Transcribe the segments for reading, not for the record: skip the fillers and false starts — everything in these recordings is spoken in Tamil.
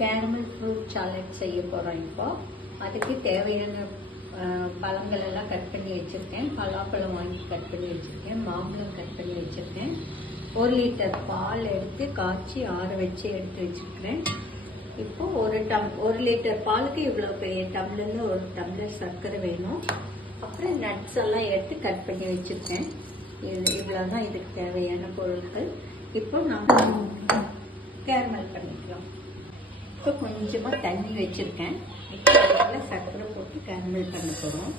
கேரமல் ஃப்ரூட் சாலட் செய்ய போகிறோம். இப்போ அதுக்கு தேவையான பழங்கள் எல்லாம் கட் பண்ணி வச்சுருக்கேன். பலாப்பழம் வாங்கி கட் பண்ணி வச்சுருக்கேன். மாம்பழம் கட் பண்ணி வச்சுருக்கேன். 1 லிட்டர் பால் எடுத்து காய்ச்சி ஆற வச்சு எடுத்து வச்சுருக்கிறேன். இப்போ 1 லிட்டர் பாலுக்கு இவ்வளோ பெரிய டம்ளரில் 1 டம்ளர் சர்க்கரை வேணும். அப்புறம் நட்ஸ் எல்லாம் எடுத்து கட் பண்ணி வச்சுருக்கேன். இவ்வளோதான் இதுக்கு தேவையான பொருட்கள். இப்போ நம்ம கேரமல் பண்ணிக்கலாம். இப்போ கொஞ்சமாக தண்ணி வச்சுருக்கேன். இப்போ அதில் சர்க்கரை போட்டு கேரமல் பண்ண போகிறோம்.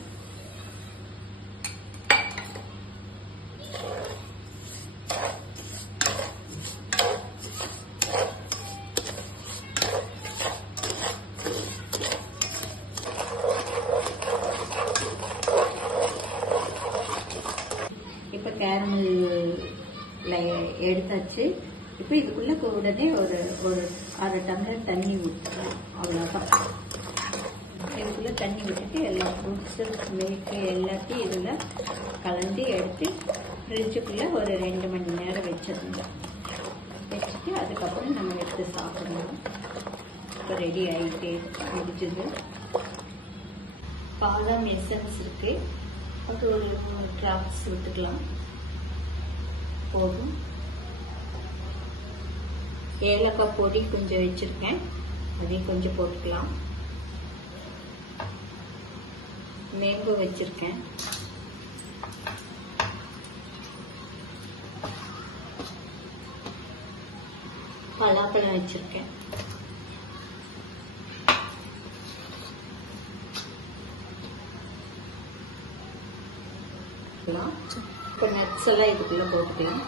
இப்போ கேரமல் எடுத்தாச்சு. இப்போ இதுக்குள்ளே உடனே ஒரு 1/2 டம்ளர் தண்ணி ஊற்றலாம். அவ்வளோதான். இதுக்குள்ளே தண்ணி விட்டுட்டு எல்லா ஃப்ரூட்ஸு மில்க்கு எல்லாத்தையும் இதில் கலந்து எடுத்து ஃப்ரிட்ஜுக்குள்ளே ஒரு 2 மணி நேரம் வச்சிடணும். வச்சுட்டு அதுக்கப்புறம் நம்ம எடுத்து சாப்பிடணும். இப்போ ரெடி ஆகிட்டே முடிஞ்சது. பாதாம் எசன்ஸ் இருக்குது. அது ஒரு 3 டிராப்ஸ் விட்டுக்கலாம் போதும். ஏலக்காய் பொடி கொஞ்சம் வச்சுருக்கேன். அதையும் கொஞ்சம் போட்டுக்கலாம். மேங்கோ வச்சுருக்கேன். பலாப்பழம் வச்சுருக்கேன். இப்போ நட்ஸ் எல்லாம் இதுக்குள்ளே போட்டுக்கலாம்.